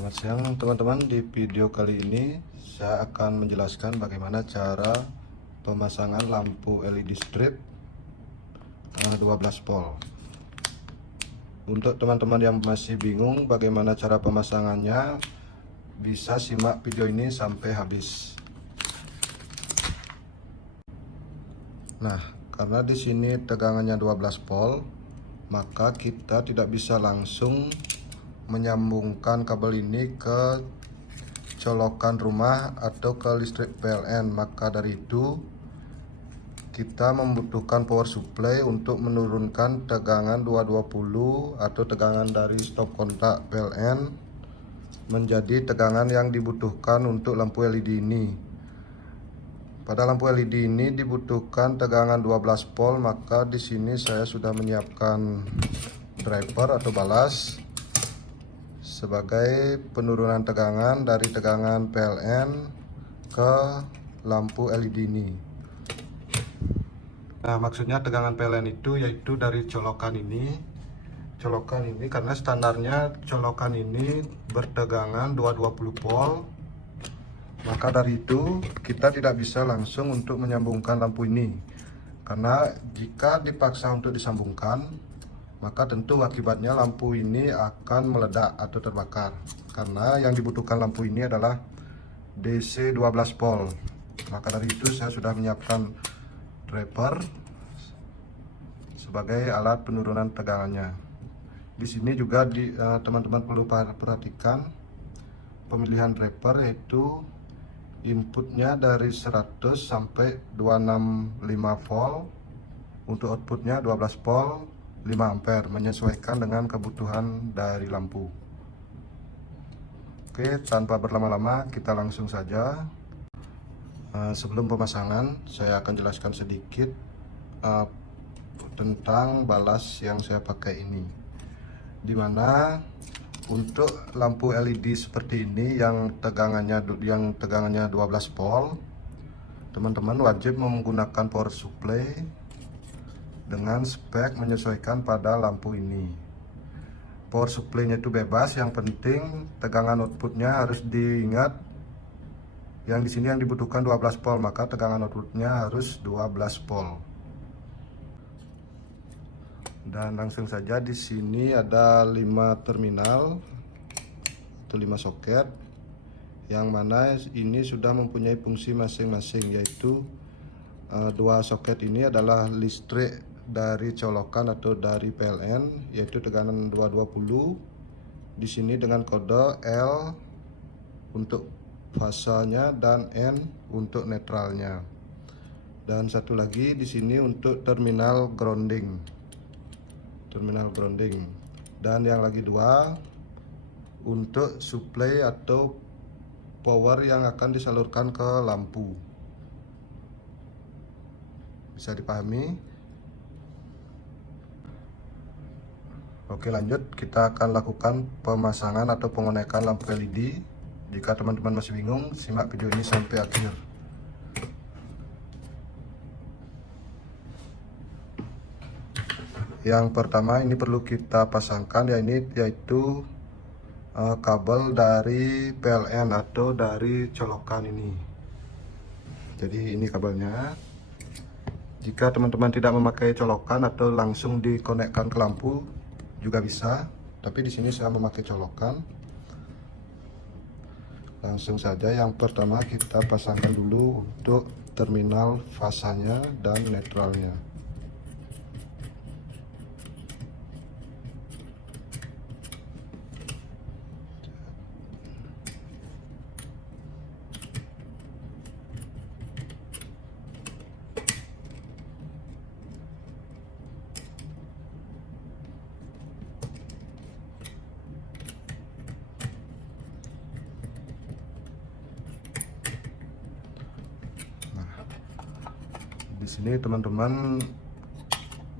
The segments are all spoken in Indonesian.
Selamat siang teman-teman. Di video kali ini saya akan menjelaskan bagaimana cara pemasangan lampu LED strip 12 volt. Untuk teman-teman yang masih bingung bagaimana cara pemasangannya, bisa simak video ini sampai habis. Nah, karena di sini tegangannya 12 volt, maka kita tidak bisa langsung menyambungkan kabel ini ke colokan rumah atau ke listrik PLN. Maka dari itu kita membutuhkan power supply untuk menurunkan tegangan 220 atau tegangan dari stop kontak PLN menjadi tegangan yang dibutuhkan untuk lampu LED ini. Pada lampu LED ini dibutuhkan tegangan 12 volt, maka di sini saya sudah menyiapkan driver atau balas sebagai penurunan tegangan dari tegangan PLN ke lampu LED ini. Nah, maksudnya tegangan PLN itu yaitu dari colokan ini. Colokan ini karena standarnya colokan ini bertegangan 220 volt. Maka dari itu kita tidak bisa langsung untuk menyambungkan lampu ini. Karena jika dipaksa untuk disambungkan, maka tentu akibatnya lampu ini akan meledak atau terbakar. Karena yang dibutuhkan lampu ini adalah DC 12 volt. Maka dari itu saya sudah menyiapkan driver sebagai alat penurunan tegangannya. Di sini juga teman-teman perlu perhatikan pemilihan driver, yaitu inputnya dari 100 sampai 265 volt, untuk outputnya 12 volt 5 ampere, menyesuaikan dengan kebutuhan dari lampu. Oke, tanpa berlama-lama kita langsung saja. Sebelum pemasangan saya akan jelaskan sedikit tentang balas yang saya pakai ini, dimana untuk lampu LED seperti ini yang tegangannya 12 volt, teman-teman wajib menggunakan power supply dengan spek menyesuaikan pada lampu ini. Power supply-nya itu bebas, yang penting tegangan outputnya harus diingat. Yang di sini yang dibutuhkan 12 volt, maka tegangan outputnya harus 12 volt. Dan langsung saja di sini ada 5 terminal atau 5 soket, yang mana ini sudah mempunyai fungsi masing-masing, yaitu 2 soket ini adalah listrik dari colokan atau dari PLN, yaitu tegangan 220 di sini dengan kode L untuk fasanya dan N untuk netralnya. Dan satu lagi di sini untuk terminal grounding. Dan yang lagi 2 untuk supply atau power yang akan disalurkan ke lampu. Bisa dipahami? Oke, lanjut, kita akan lakukan pemasangan atau pengonekan lampu LED. Jika teman-teman masih bingung, simak video ini sampai akhir. Yang pertama ini perlu kita pasangkan, yaitu kabel dari PLN atau dari colokan ini. Jadi ini kabelnya. Jika teman-teman tidak memakai colokan atau langsung dikonekkan ke lampu juga bisa, tapi di sini saya memakai colokan. Langsung saja yang pertama kita pasangkan dulu untuk terminal fasanya dan netralnya. Di sini teman-teman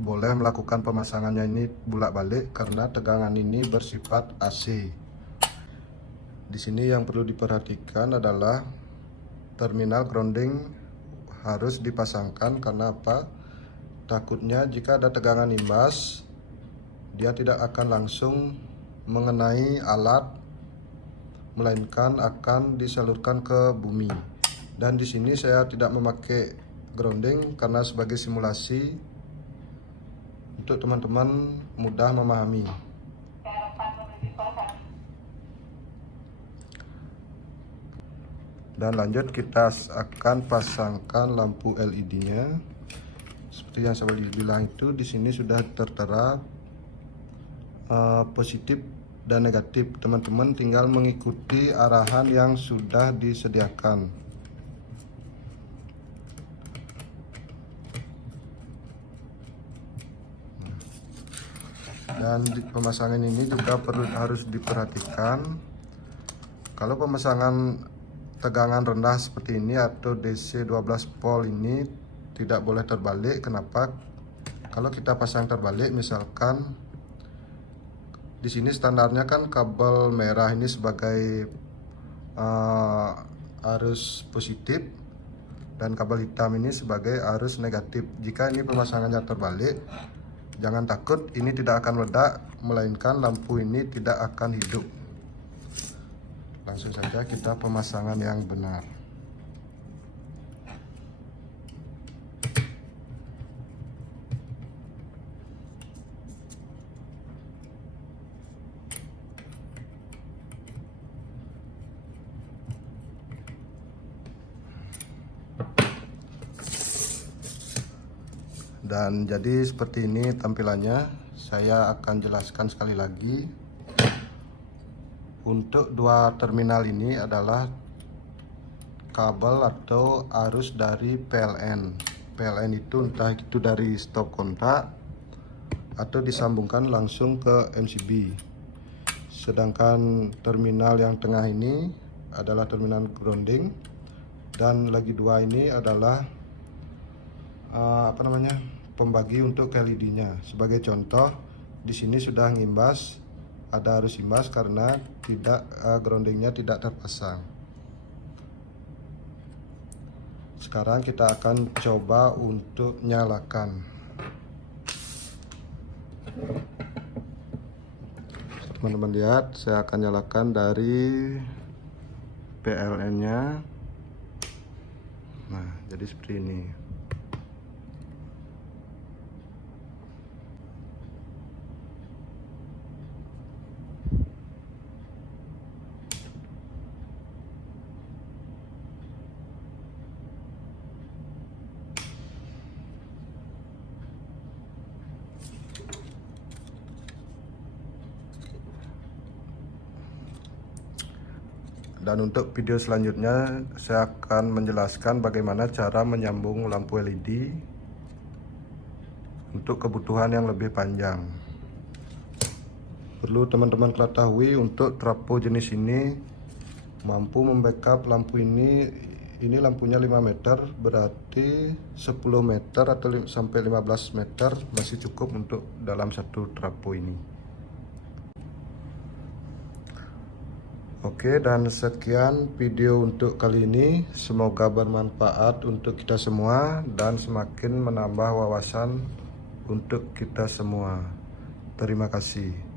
boleh melakukan pemasangannya ini bolak-balik karena tegangan ini bersifat AC. Di sini yang perlu diperhatikan adalah terminal grounding harus dipasangkan. Karena apa? Takutnya jika ada tegangan imbas, dia tidak akan langsung mengenai alat melainkan akan disalurkan ke bumi. Dan di sini saya tidak memakai grounding karena sebagai simulasi untuk teman-teman mudah memahami. Dan lanjut, kita akan pasangkan lampu LED-nya. Seperti yang saya bilang itu, di sini sudah tertera positif dan negatif. Teman-teman tinggal mengikuti arahan yang sudah disediakan. Dan di pemasangan ini juga harus diperhatikan. Kalau pemasangan tegangan rendah seperti ini atau DC 12 volt ini tidak boleh terbalik. Kenapa? Kalau kita pasang terbalik, misalkan di sini standarnya kan kabel merah ini sebagai arus positif dan kabel hitam ini sebagai arus negatif. Jika ini pemasangannya terbalik, jangan takut, ini tidak akan meledak, melainkan lampu ini tidak akan hidup. Langsung saja kita pemasangan yang benar. Dan jadi seperti ini tampilannya. Saya akan jelaskan sekali lagi. Untuk dua terminal ini adalah kabel atau arus dari PLN. PLN itu entah itu dari stop kontak atau disambungkan langsung ke MCB. Sedangkan terminal yang tengah ini adalah terminal grounding, dan lagi dua ini adalah pembagi untuk LED-nya. Sebagai contoh, di sini sudah ngimbas, ada arus imbas karena groundingnya tidak terpasang. Sekarang kita akan coba untuk nyalakan. Teman-teman lihat, saya akan nyalakan dari PLN-nya. Nah, jadi seperti ini. Dan untuk video selanjutnya saya akan menjelaskan bagaimana cara menyambung lampu LED untuk kebutuhan yang lebih panjang. Perlu teman-teman ketahui, untuk trafo jenis ini mampu membackup lampu ini lampunya 5 meter, berarti 10 meter atau sampai 15 meter masih cukup untuk dalam satu trafo ini. Oke, dan sekian video untuk kali ini. Semoga bermanfaat untuk kita semua dan semakin menambah wawasan untuk kita semua. Terima kasih.